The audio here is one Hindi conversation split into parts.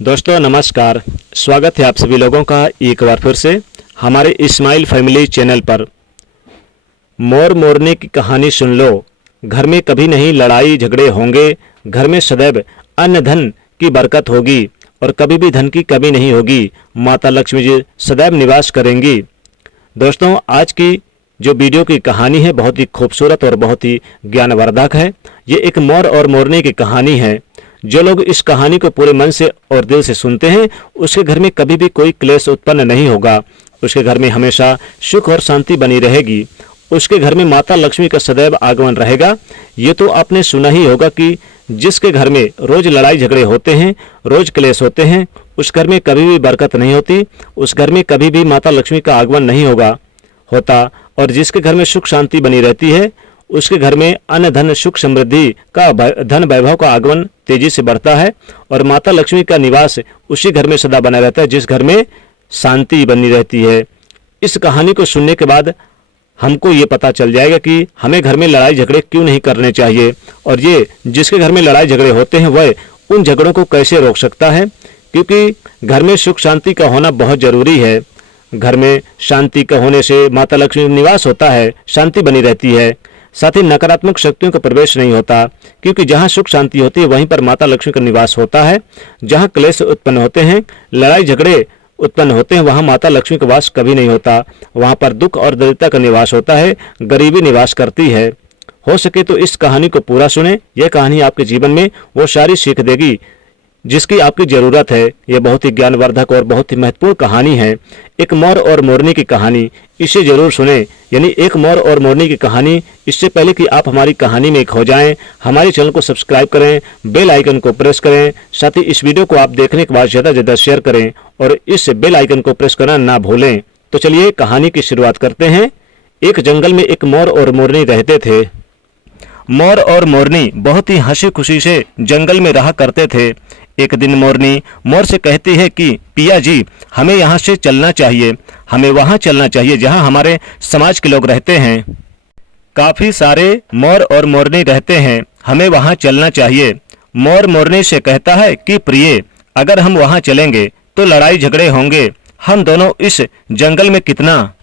दोस्तों नमस्कार। स्वागत है आप सभी लोगों का एक बार फिर से हमारे इस्माइल फैमिली चैनल पर। मोर मोरनी की कहानी सुन लो। घर में कभी नहीं लड़ाई झगड़े होंगे, घर में सदैव अन्न धन की बरकत होगी और कभी भी धन की कमी नहीं होगी। माता लक्ष्मी जी सदैव निवास करेंगी। दोस्तों आज की जो वीडियो की कहानी है बहुत ही खूबसूरत और बहुत ही ज्ञानवर्धक है। ये एक मोर और मोरनी की कहानी है। जो लोग इस कहानी को पूरे मन से और दिल से सुनते हैं उसके घर में कभी भी कोई क्लेश उत्पन्न नहीं होगा। उसके घर में हमेशा सुख और शांति बनी रहेगी। उसके घर में माता लक्ष्मी का सदैव आगमन रहेगा। ये तो आपने सुना ही होगा कि जिसके घर में रोज लड़ाई झगड़े होते हैं, रोज क्लेश होते हैं, उस घर में कभी भी बरकत नहीं होती, उस घर में कभी भी माता लक्ष्मी का आगमन नहीं होता। और जिसके घर में सुख शांति बनी रहती है उसके घर में अन्न धन सुख समृद्धि का धन वैभव का आगमन तेजी से बढ़ता है और माता लक्ष्मी का निवास उसी घर में सदा बना रहता है जिस घर में शांति बनी रहती है। इस कहानी को सुनने के बाद हमको ये पता चल जाएगा कि हमें घर में लड़ाई झगड़े क्यों नहीं करने चाहिए और ये जिसके घर में लड़ाई झगड़े होते हैं वह उन झगड़ों को कैसे रोक सकता है, क्योंकि घर में सुख शांति का होना बहुत जरूरी है। घर में शांति का होने से माता लक्ष्मी निवास होता है, शांति बनी रहती है। साथ ही नकारात्मक शक्तियों का प्रवेश नहीं होता, क्योंकि जहाँ सुख शांति होती है वहीं पर माता लक्ष्मी का निवास होता है। जहाँ क्लेश उत्पन्न होते हैं, लड़ाई झगड़े उत्पन्न होते हैं, वहाँ माता लक्ष्मी का वास कभी नहीं होता। वहाँ पर दुख और दरिद्रता का निवास होता है, गरीबी निवास करती है। हो सके तो इस कहानी को पूरा सुने। यह कहानी आपके जीवन में वो सारी सीख देगी जिसकी आपकी जरूरत है। यह बहुत ही ज्ञानवर्धक और बहुत ही महत्वपूर्ण कहानी है। एक मोर और मोरनी की कहानी, इसे जरूर सुने। यानी एक मोर और मोरनी की कहानी। इससे पहले कि आप हमारी कहानी में खो जाएं, हमारे चैनल को सब्सक्राइब करें, बेल आइकन को प्रेस करें। साथ ही इस वीडियो को आप देखने के बाद ज़्यादा से ज़्यादा शेयर करें और इस बेल आइकन को प्रेस करना ना भूलें। तो चलिए कहानी की शुरुआत करते हैं। एक जंगल में एक मोर और मोरनी रहते थे। मोर और मोरनी बहुत ही हंसी खुशी से जंगल में रहा करते थे। एक दिन मोरनी मोर से कहती है कि पिया जी, हमें यहाँ से चलना चाहिए, हमें वहाँ चलना चाहिए जहाँ हमारे समाज के लोग रहते हैं। काफी सारे मोर और मोरनी रहते हैं, हमें वहाँ चलना चाहिए। मोर मोरनी से कहता है कि प्रिय, अगर हम वहाँ चलेंगे तो लड़ाई झगड़े होंगे। हम दोनों इस जंगल में कितना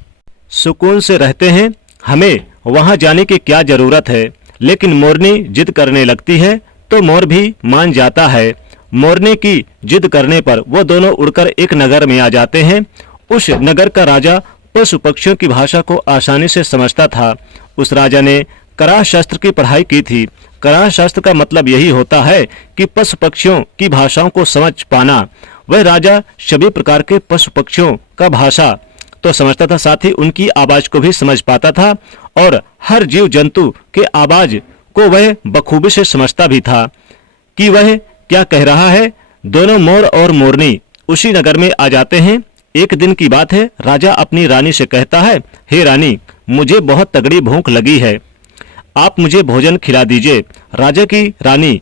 सुकून से रहते हैं, हमें वहाँ जाने की क्या जरूरत है। लेकिन मोरनी जिद करने लगती है तो मोर भी मान जाता है। मोरनी की जिद करने पर वो दोनों उड़कर एक नगर में आ जाते हैं। उस नगर का राजा पशु पक्षियों की भाषा को आसानी से समझता था। उस राजा ने कराह शास्त्र की पढ़ाई की थी। कराह शास्त्र का मतलब यही होता है कि पशु पक्षियों की भाषाओं को समझ पाना। वह राजा सभी प्रकार के पशु पक्षियों का भाषा तो समझता था, साथ ही उनकी आवाज को भी समझ पाता था और हर जीव जंतु के आवाज को वह बखूबी से समझता भी था कि वह क्या कह रहा है। दोनों मोर और मोरनी उसी नगर में आ जाते हैं। एक दिन की बात है। राजा अपनी रानी से कहता है, हे रानी, मुझे बहुत तगड़ी भूख लगी है, आप मुझे भोजन खिला दीजिए। राजा की रानी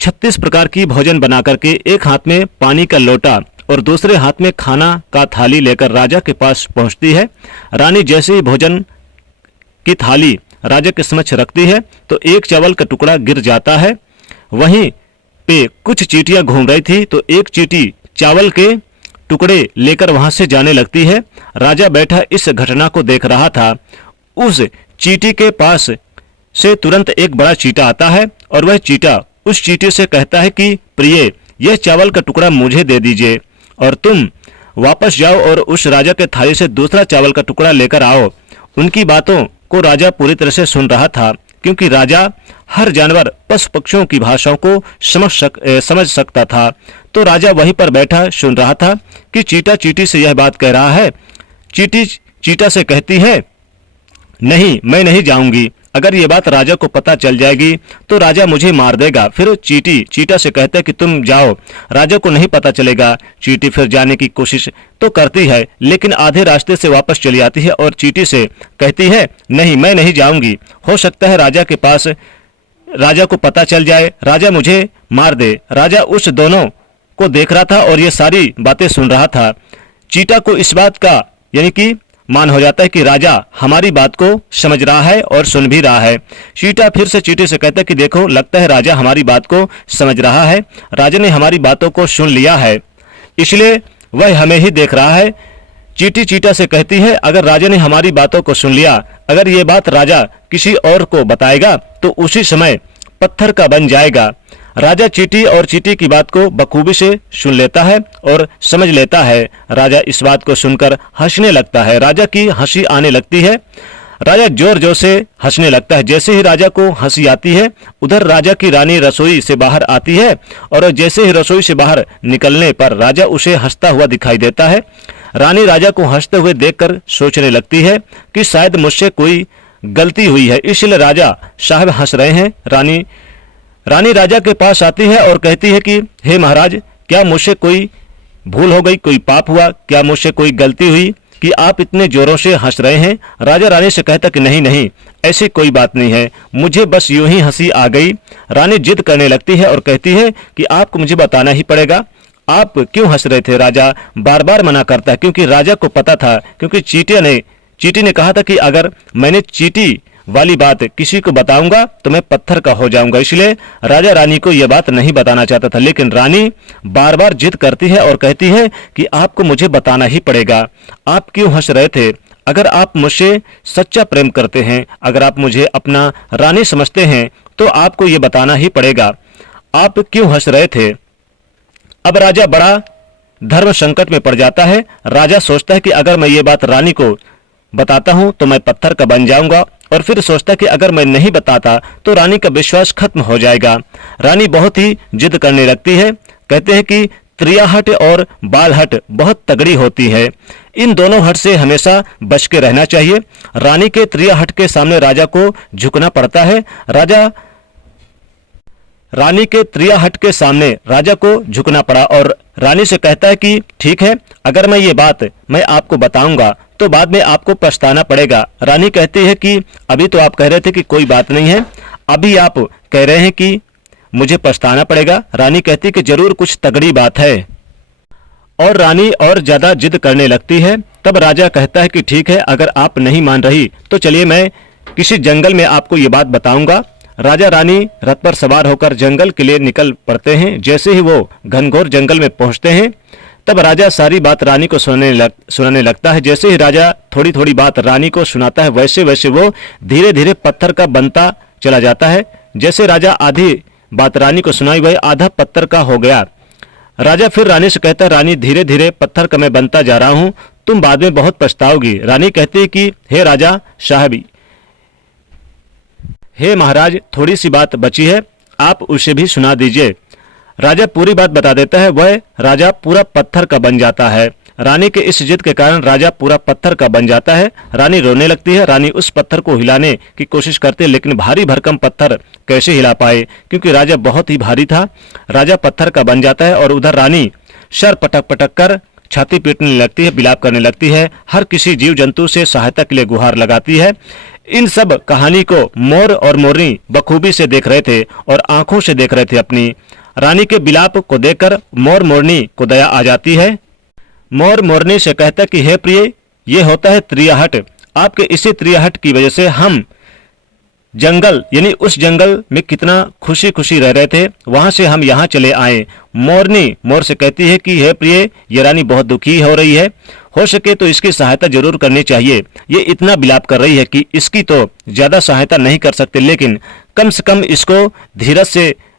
36 प्रकार की भोजन बना करके एक हाथ में पानी का लोटा और दूसरे हाथ में खाना का थाली लेकर राजा के पास पहुंचती है। रानी जैसे ही भोजन की थाली राजा के समक्ष रखती है तो एक चावल का टुकड़ा गिर जाता है। वहीं पे कुछ चींटियां घूम रही थी तो एक चींटी चावल के टुकड़े लेकर वहां से जाने लगती है। राजा बैठा इस घटना को देख रहा था। उस चींटी के पास से तुरंत एक बड़ा चींटा आता है और वह चींटा उस चींटी से कहता है कि प्रिय, यह चावल का टुकड़ा मुझे दे दीजिए और तुम वापस जाओ और उस राजा के थाली से दूसरा चावल का टुकड़ा लेकर आओ। उनकी बातों को राजा पूरी तरह से सुन रहा था, क्योंकि राजा हर जानवर पशु पक्षियों की भाषाओं को समझ सकता था। तो राजा वहीं पर बैठा सुन रहा था कि चींटा चींटी से यह बात कह रहा है। चींटी चींटा से कहती है, नहीं, मैं नहीं जाऊंगी। अगर ये बात राजा को पता चल जाएगी तो राजा मुझे मार देगा। फिर चींटी चींटा से कहता है कि तुम जाओ, राजा को नहीं पता चलेगा। चींटी फिर जाने की कोशिश तो करती है, लेकिन आधे रास्ते से वापस चली आती है और चींटी से कहती है, नहीं, मैं नहीं जाऊंगी। हो सकता है राजा के पास राजा को पता चल जाए, राजा मुझे मार दे। राजा उस दोनों को देख रहा था और ये सारी बातें सुन रहा था। चींटा को इस बात का यानी कि मान हो जाता है कि राजा हमारी बात को समझ रहा है और सुन भी रहा है। चींटा फिर से चींटी से कहता है कि देखो, लगता है राजा हमारी बात को समझ रहा है, राजा ने हमारी बातों को सुन लिया है, इसलिए वह हमें ही देख रहा है। चींटी चींटा से कहती है, अगर राजा ने हमारी बातों को सुन लिया, अगर ये बात राजा किसी और को बताएगा तो उसी समय पत्थर का बन जाएगा। राजा चींटी और चींटी की बात को बखूबी से सुन लेता है और समझ लेता है। राजा इस बात को सुनकर हंसने लगता है। राजा की हंसी आने लगती है। राजा जोर जोर से हंसने लगता है। जैसे ही राजा को हंसी आती है, उधर राजा की रानी रसोई से बाहर आती है और जैसे ही रसोई से बाहर निकलने पर राजा उसे हंसता हुआ दिखाई देता है। रानी राजा को हंसते हुए देखकर सोचने लगती है कि शायद मुझसे कोई गलती हुई है, इसलिए राजा साहब हंस रहे हैं। रानी राजा के पास आती है और कहती है कि हे महाराज, क्या मुझसे कोई भूल हो गई, कोई पाप हुआ, क्या मुझसे कोई गलती हुई कि आप इतने जोरों से हंस रहे हैं? राजा रानी से कहता कि नहीं नहीं, ऐसी कोई बात नहीं है, मुझे बस यूं ही हंसी आ गई। रानी जिद करने लगती है और कहती है कि आपको मुझे बताना ही पड़ेगा, आप क्यों हंस रहे थे? राजा बार बार मना करता है, क्योंकि राजा को पता था, क्योंकि चींटी ने कहा था कि अगर मैंने चींटी वाली बात किसी को बताऊंगा तो मैं पत्थर का हो जाऊंगा, इसलिए राजा रानी को यह बात नहीं बताना चाहता था। लेकिन रानी बार बार जिद करती है और कहती है कि आपको मुझे बताना ही पड़ेगा, आप क्यों हंस रहे थे? अगर आप मुझसे सच्चा प्रेम करते हैं, अगर आप मुझे अपना रानी समझते हैं तो आपको ये बताना ही पड़ेगा, आप क्यों हंस रहे थे? अब राजा बड़ा धर्म संकट में पड़ जाता है। राजा सोचता है कि अगर मैं ये बात रानी को बताता हूं तो मैं पत्थर का बन जाऊंगा, और फिर सोचता है कि अगर मैं नहीं बताता तो रानी का विश्वास खत्म हो जाएगा। रानी बहुत ही जिद करने लगती है। कहते हैं कि त्रियाहट और बालहट बहुत तगड़ी होती है, इन दोनों हट से हमेशा बच के रहना चाहिए। रानी के त्रियाहट के सामने राजा को झुकना पड़ता है। रानी के त्रियाहट के सामने राजा को झुकना पड़ा और रानी से कहता है कि ठीक है, अगर मैं ये बात मैं आपको बताऊंगा तो बाद में आपको पछताना पड़ेगा। रानी कहती है कि अभी तो आप कह रहे थे कि कोई बात नहीं है, अभी आप कह रहे हैं कि मुझे पछताना पड़ेगा। रानी कहती है कि जरूर कुछ तगड़ी बात है, और रानी और ज्यादा जिद करने लगती है। तब राजा कहता है कि ठीक है, अगर आप नहीं मान रही तो चलिए मैं किसी जंगल में आपको ये बात बताऊंगा। राजा रानी रथ पर सवार होकर जंगल के लिए निकल पड़ते हैं। जैसे ही वो घनघोर जंगल में पहुंचते हैं, तब राजा सारी बात रानी को सुनाने लगता है। जैसे ही राजा थोड़ी थोड़ी बात रानी को सुनाता है, वैसे वैसे वो धीरे धीरे पत्थर का बनता चला जाता है। जैसे राजा आधी बात रानी को सुनाई, वह आधा पत्थर का हो गया। राजा फिर रानी से कहता है, रानी धीरे धीरे पत्थर का मैं बनता जा रहा हूं, तुम बाद में बहुत पछताओगी। रानी कहती है कि हे राजा साहब, हे महाराज, थोड़ी सी बात बची है, आप उसे भी सुना दीजिए। राजा पूरी बात बता देता है। वह राजा पूरा पत्थर का बन जाता है। रानी के इस जिद के कारण राजा पूरा पत्थर का बन जाता है। रानी रोने लगती है। रानी उस पत्थर को हिलाने की कोशिश करती है, लेकिन भारी भरकम पत्थर कैसे हिला पाए, क्योंकि राजा बहुत ही भारी था। राजा पत्थर का बन जाता है और उधर रानी सर पटक पटक कर छाती पीटने लगती है, विलाप करने लगती है, हर किसी जीव जंतु से सहायता के लिए गुहार लगाती है। इन सब कहानी को मोर और मोरनी बखूबी से देख रहे थे और आंखों से देख रहे थे अपनी। रानी के विलाप को देखकर मोर मोरनी को दया आ जाती है। मोर मोरनी से कहता कि हे प्रिय, ये होता है त्रियाहट, आपके इसी त्रियाहट की वजह से हम जंगल यानी उस जंगल में कितना खुशी खुशी रह रहे थे, वहां से हम यहाँ चले आए। मोरनी मोर से कहती है कि हे प्रिय, ये रानी बहुत दुखी हो रही है, हो सके तो इसकी सहायता जरूर करनी चाहिए। ये इतना विलाप कर रही है कि इसकी तो ज्यादा सहायता नहीं कर सकते, लेकिन कम से कम इसको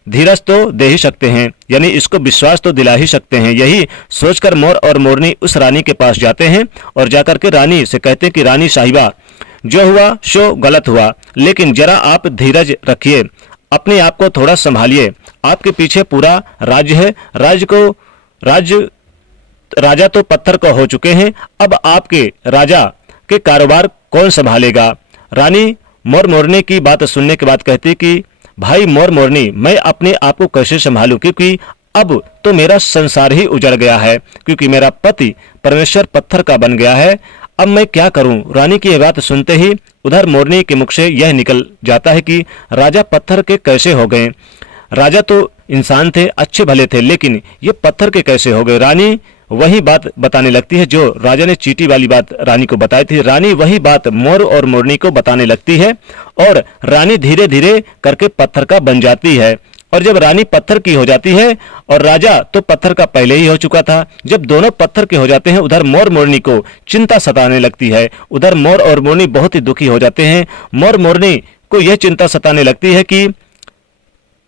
धीरज तो दे ही सकते हैं, यानी इसको विश्वास तो दिला ही सकते हैं। यही सोचकर मोर और मोरनी उस रानी के पास जाते हैं और जाकर के रानी से कहते हैं कि रानी साहिबा, जो हुआ सो गलत हुआ, लेकिन जरा आप धीरज रखिए, अपने आप को थोड़ा संभालिए। आपके पीछे पूरा राज्य है, राजा तो पत्थर का हो चुके हैं, अब आपके राजा के कारोबार कौन संभालेगा। रानी मोर मोरनी की बात सुनने के बाद कहती कि भाई मोर मोरनी, मैं अपने आप को कैसे संभालूं, क्योंकि अब तो मेरा संसार ही उजड़ गया है, क्योंकि मेरा पति परमेश्वर पत्थर का बन गया है, अब मैं क्या करूं। रानी की यह बात सुनते ही उधर मोरनी के मुख से यह निकल जाता है कि राजा पत्थर के कैसे हो गए। राजा तो इंसान थे, अच्छे भले थे, लेकिन ये पत्थर के कैसे हो गए। रानी वही बात बताने लगती है जो राजा ने चींटी वाली बात रानी को बताई थी। रानी वही बात मोर और मोरनी को बताने लगती है और रानी धीरे धीरे करके पत्थर का बन जाती है। और जब रानी पत्थर की हो जाती है और राजा तो पत्थर का पहले ही हो चुका था, जब दोनों पत्थर के हो जाते हैं उधर मोर मोरनी को चिंता सताने लगती है। उधर मोर और मोरनी बहुत ही दुखी हो जाते हैं। मोर मोरनी को यह चिंता सताने लगती है कि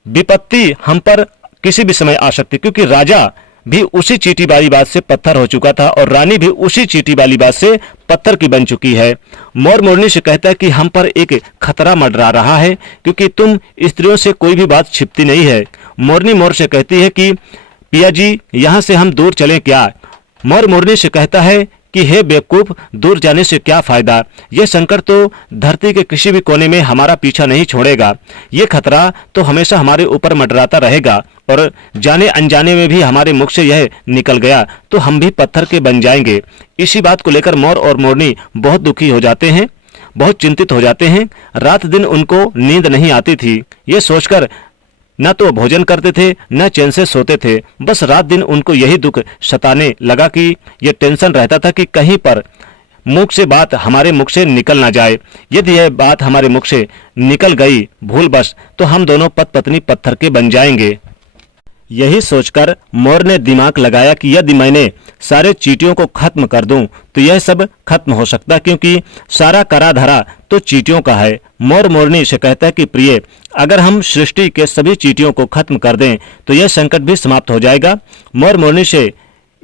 विपत्ति हम पर किसी भी समय आ सकती, क्योंकि राजा भी उसी चींटी वाली बात से पत्थर हो चुका था और रानी भी उसी चींटी वाली बात से पत्थर की बन चुकी है। मोर मोरनी से कहता है कि हम पर एक खतरा मंडरा रहा है, क्योंकि तुम स्त्रियों से कोई भी बात छिपती नहीं है। मोरनी मोर से कहती है कि पिया जी, यहाँ से हम दूर चलें क्या? मोर मोरनी से कहता है कि हे बेवकूफ, दूर जाने से क्या फायदा? यह संकट तो धरती के किसी भी कोने में हमारा पीछा नहीं छोड़ेगा। यह खतरा तो हमेशा हमारे ऊपर मंडराता रहेगा और जाने अनजाने में भी हमारे मुख से यह निकल गया तो हम भी पत्थर के बन जाएंगे। इसी बात को लेकर मोर और मोरनी बहुत दुखी हो जाते हैं, बहुत चिंतित हो जाते हैं। रात दिन उनको नींद नहीं आती थी। ये सोचकर न तो भोजन करते थे न चैन से सोते थे। बस रात दिन उनको यही दुख सताने लगा कि ये टेंशन रहता था कि कहीं पर मुख से बात हमारे मुख से निकल ना जाए। यदि यह बात हमारे मुख से निकल गई भूलवश तो हम दोनों पति पत्नी पत्थर के बन जाएंगे। यही सोचकर मोर ने दिमाग लगाया कि यदि मैंने सारे चींटियों को खत्म कर दूं तो यह सब खत्म हो सकता, क्योंकि सारा करा धरा तो चींटियों का है। मोर मोरनी से कहता है कि प्रिय, अगर हम सृष्टि के सभी चींटियों को खत्म कर दें तो यह संकट भी समाप्त हो जाएगा। मोर मोरनी से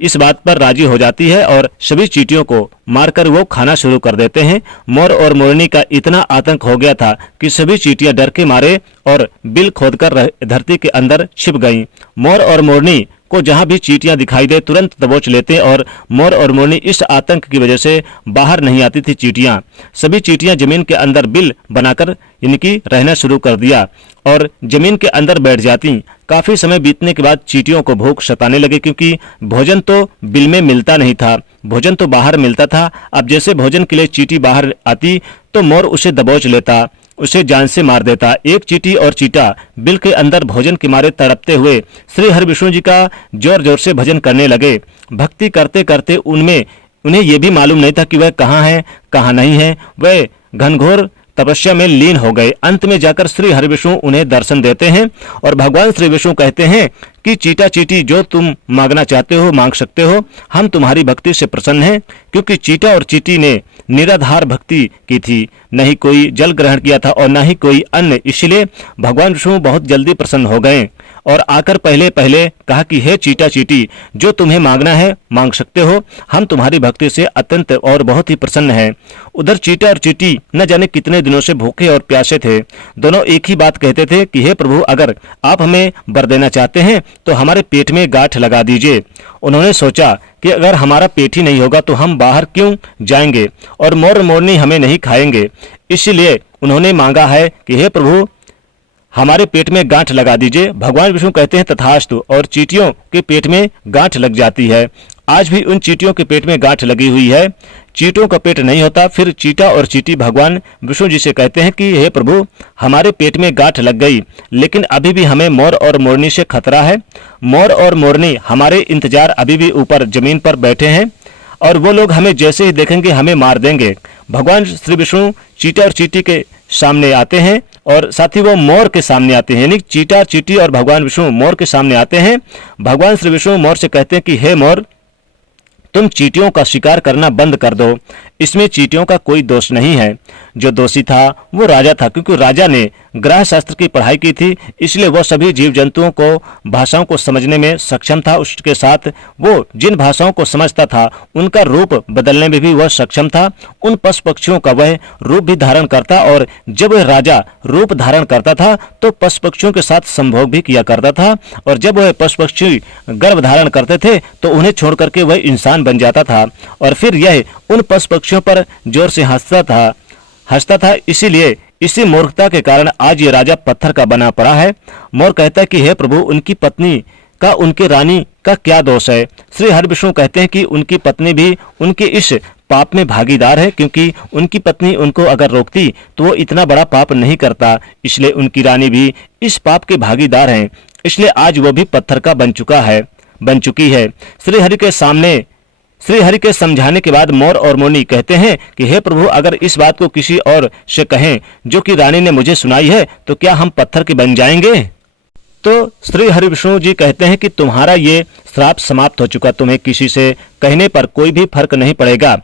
इस बात पर राजी हो जाती है और सभी चींटियों को मारकर वो खाना शुरू कर देते हैं। मोर और मोरनी का इतना आतंक हो गया था कि सभी चींटियां डर के मारे और बिल खोदकर धरती के अंदर छिप गईं। मोर और मोरनी को जहां भी चींटियां दिखाई दे तुरंत दबोच लेते और मोर और मोरनी इस आतंक की वजह से बाहर नहीं आती थी। चींटियां सभी चींटियां जमीन के अंदर बिल बनाकर यानी कि रहना शुरू कर दिया और जमीन के अंदर बैठ जाती। काफी समय बीतने के बाद चींटियों को भूख सताने लगे, क्योंकि भोजन तो बिल में मिलता नहीं था, भोजन तो बाहर मिलता था। अब जैसे भोजन के लिए चींटी बाहर आती तो मोर उसे दबोच लेता, उसे जान से मार देता। एक चींटी और चीटा बिल के अंदर भोजन के मारे तड़पते हुए श्री हरिविष्णु जी का जोर जोर से भजन करने लगे। भक्ति करते करते उन्हें यह भी मालूम नहीं था कि वह कहाँ है कहाँ नहीं है। वह घनघोर तपस्या में लीन हो गए। अंत में जाकर श्री हरिविष्णु उन्हें दर्शन देते हैं और भगवान श्री विष्णु कहते हैं कि चीटा चीटी, जो तुम मांगना चाहते हो मांग सकते हो, हम तुम्हारी भक्ति से प्रसन्न हैं। क्योंकि चीटा और चीटी ने निराधार भक्ति की थी, नहीं कोई जल ग्रहण किया था और न ही कोई अन्न, इसलिए भगवान विष्णु बहुत जल्दी प्रसन्न हो गए और आकर पहले पहले कहा कि हे चीटा चीटी, जो तुम्हें मांगना है मांग सकते हो, हम तुम्हारी भक्ति से अत्यंत और बहुत ही प्रसन्न हैं। उधर चीटा और चीटी न जाने कितने दिनों से भूखे और प्यासे थे। दोनों एक ही बात कहते थे कि हे प्रभु, अगर आप हमें वर देना चाहते हैं तो हमारे पेट में गांठ लगा दीजिए। उन्होंने सोचा कि अगर हमारा पेट ही नहीं होगा तो हम बाहर क्यों जाएंगे और मोर मोरनी हमें नहीं खाएंगे। इसलिए उन्होंने मांगा है कि हे प्रभु, हमारे पेट में गांठ लगा दीजिए। भगवान विष्णु कहते हैं तथास्तु, और चींटियों के पेट में गांठ लग जाती है। आज भी उन चींटियों के पेट में गांठ लगी हुई है। चींटियों का पेट नहीं होता। फिर चीटा और चीटी भगवान विष्णु जी से कहते हैं कि हे प्रभु, हमारे पेट में गांठ लग गई, लेकिन अभी भी हमें मोर और मोरनी से खतरा है। मोर और मोरनी हमारे इंतजार अभी भी ऊपर जमीन पर बैठे हैं और वो लोग हमें जैसे ही देखेंगे हमें मार देंगे। भगवान श्री विष्णु चीटा और चीटी के सामने आते हैं और साथ ही वो मोर के सामने आते हैं, यानी चीटा चीटी और भगवान विष्णु मोर के सामने आते हैं। भगवान श्री विष्णु मोर से कहते हैं कि हे मोर, तुम चींटियों का शिकार करना बंद कर दो। इसमें चींटियों का कोई दोष नहीं है। जो दोषी था वो राजा था, क्योंकि राजा ने ग्रह शास्त्र की पढ़ाई की थी, इसलिए वह सभी जीव जंतुओं को भाषाओं को समझने में सक्षम था। उसके साथ वो जिन भाषाओं को समझता था उनका रूप बदलने में भी वह सक्षम था। उन पशु पक्षियों का वह रूप भी धारण करता और जब वह राजा रूप धारण करता था तो पशु पक्षियों के साथ संभोग भी किया करता था, और जब वह पशु पक्षी गर्भ धारण करते थे तो उन्हें छोड़ करके वह इंसान बन जाता था और फिर यह उन पशु पक्षियों पर जोर से हंसता था। इसीलिए इसी मूर्खता के कारण आज ये राजा पत्थर का बना पड़ा है। मोर कहता है कि हे प्रभु, उनकी पत्नी का उनके रानी का क्या दोष है? श्री हरिविष्णु कहते हैं कि उनकी पत्नी भी उनके इस पाप में भागीदार है, क्योंकि उनकी पत्नी उनको अगर रोकती तो वो इतना बड़ा पाप नहीं करता, इसलिए उनकी रानी भी इस पाप के भागीदार हैं, इसलिए आज वो भी पत्थर का बन चुका है। बन चुकी है। श्री हरि के समझाने के बाद मोर और मोरनी कहते हैं कि हे प्रभु, अगर इस बात को किसी और से कहें जो कि रानी ने मुझे सुनाई है तो क्या हम पत्थर के बन जाएंगे? तो श्री हरि विष्णु जी कहते हैं कि तुम्हारा ये श्राप समाप्त हो चुका, तुम्हें किसी से कहने पर कोई भी फर्क नहीं पड़ेगा।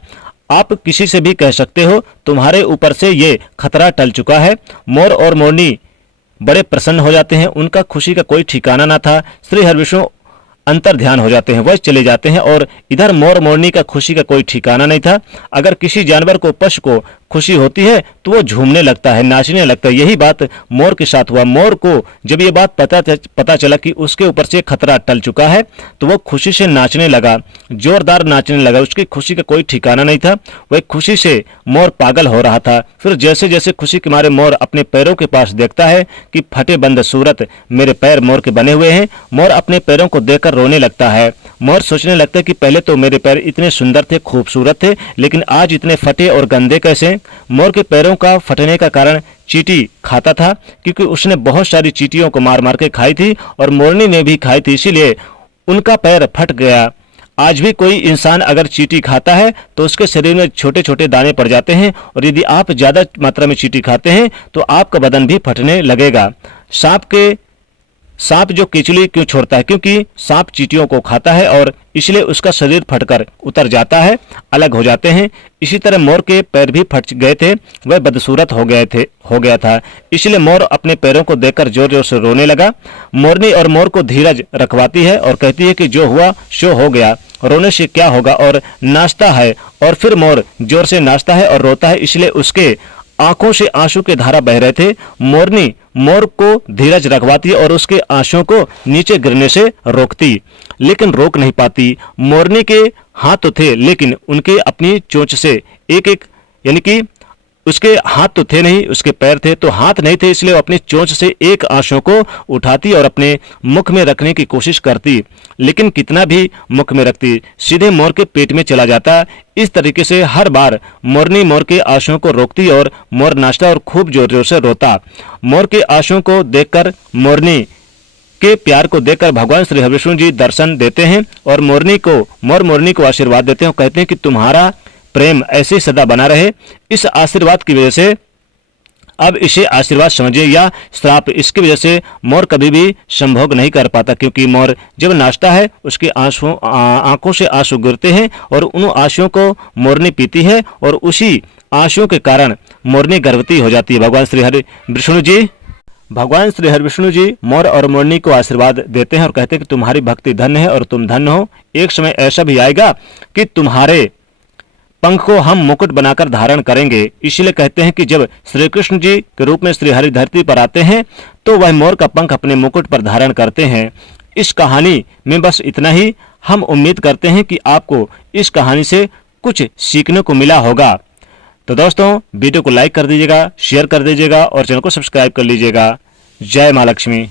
आप किसी से भी कह सकते हो, तुम्हारे ऊपर से ये खतरा टल चुका है। मोर और मोरनी बड़े प्रसन्न हो जाते हैं, उनका खुशी का कोई ठिकाना ना था। श्री हरि विष्णु अंतर ध्यान हो जाते हैं, वह चले जाते हैं और इधर मोर मोरनी का खुशी का कोई ठिकाना नहीं था। अगर किसी जानवर को, पशु को खुशी होती है तो वो झूमने लगता है, नाचने लगता है। यही बात मोर के साथ हुआ। मोर को जब ये बात पता चला कि उसके ऊपर से खतरा टल चुका है तो वो खुशी से नाचने लगा, जोरदार नाचने लगा। उसकी खुशी का कोई ठिकाना नहीं था, वह खुशी से मोर पागल हो रहा था। फिर जैसे जैसे खुशी के मारे मोर अपने पैरों के पास देखता है कि फटे बंद सूरत, मेरे पैर मोर के बने हुए हैं, मोर अपने पैरों को देखकर रोने लगता है। मोर सोचने लगता है कि पहले तो मेरे पैर इतने सुंदर थे, खूबसूरत थे, लेकिन आज इतने फटे और गंदे कैसे? मोर के पैरों का फटने का कारण चींटी खाता था, क्योंकि उसने बहुत सारी चींटियों को मार मार के खाई थी और मोरनी ने भी खाई थी, इसीलिए उनका पैर फट गया। आज भी कोई इंसान अगर चींटी खाता है तो उसके शरीर में छोटे छोटे दाने पड़ जाते हैं, और यदि आप ज्यादा मात्रा में चींटी खाते हैं तो आपका बदन भी फटने लगेगा। सांप जो केचुली क्यों छोड़ता है? क्योंकि सांप चींटियों को खाता है और इसलिए उसका शरीर फटकर उतर जाता है, अलग हो जाते हैं। इसी तरह मोर के पैर भी फट गए थे, वह बदसूरत हो गया था, इसलिए मोर अपने पैरों को देखकर जोर जोर से रोने लगा। मोरनी और मोर को धीरज रखवाती है और कहती है कि जो हुआ सो हो गया, रोने से क्या होगा, और नाचता है। और फिर मोर जोर से नाचता है और रोता है, इसलिए उसके आंखों से आंसू के धारा बह रहे थे। मोरनी मोर को धीरज रखवाती और उसके आंसुओं को नीचे गिरने से रोकती, लेकिन रोक नहीं पाती। मोरनी के हाथ तो थे, लेकिन उनके अपनी चोंच से एक एक, यानी कि उसके हाथ तो थे नहीं, उसके पैर थे तो हाथ नहीं थे, इसलिए वो अपनी चोंच से एक आंसू को उठाती और अपने मुख में रखने की कोशिश करती, लेकिन कितना भी मुख में रखती सीधे मोर के पेट में चला जाता। इस तरीके से हर बार मोरनी मोर के आंसुओं को रोकती और मोर नाचता और खूब जोर जोर से रोता। मोर के आंसुओं को देखकर, मोरनी के प्यार को देखकर भगवान श्री हरि विष्णु जी दर्शन देते हैं और मोरनी को आशीर्वाद देते हैं और कहते हैं कि तुम्हारा प्रेम ऐसे सदा बना रहे। इस आशीर्वाद की वजह से, अब इसे आशीर्वाद समझिए या श्राप, इसकी वजह से मोर कभी भी संभोग नहीं कर पाता, क्योंकि मोर जब नाचता है उसके आंखों से आंसू गिरते हैं और उन आंसुओं को मोरनी पीती है और उसी आंसुओं के कारण मोरनी गर्भवती हो जाती है। भगवान श्री हरि विष्णु जी मोर और मोरनी को आशीर्वाद देते हैं और कहते हैं कि तुम्हारी भक्ति धन्य है और तुम धन्य हो। एक समय ऐसा भी आएगा कि तुम्हारे पंख को हम मुकुट बनाकर धारण करेंगे। इसलिए कहते हैं कि जब श्री कृष्ण जी के रूप में श्री हरि धरती पर आते हैं तो वह मोर का पंख अपने मुकुट पर धारण करते हैं। इस कहानी में बस इतना ही। हम उम्मीद करते हैं कि आपको इस कहानी से कुछ सीखने को मिला होगा। तो दोस्तों, वीडियो को लाइक कर दीजिएगा, शेयर कर दीजिएगा और चैनल को सब्सक्राइब कर लीजिएगा। जय माँ लक्ष्मी।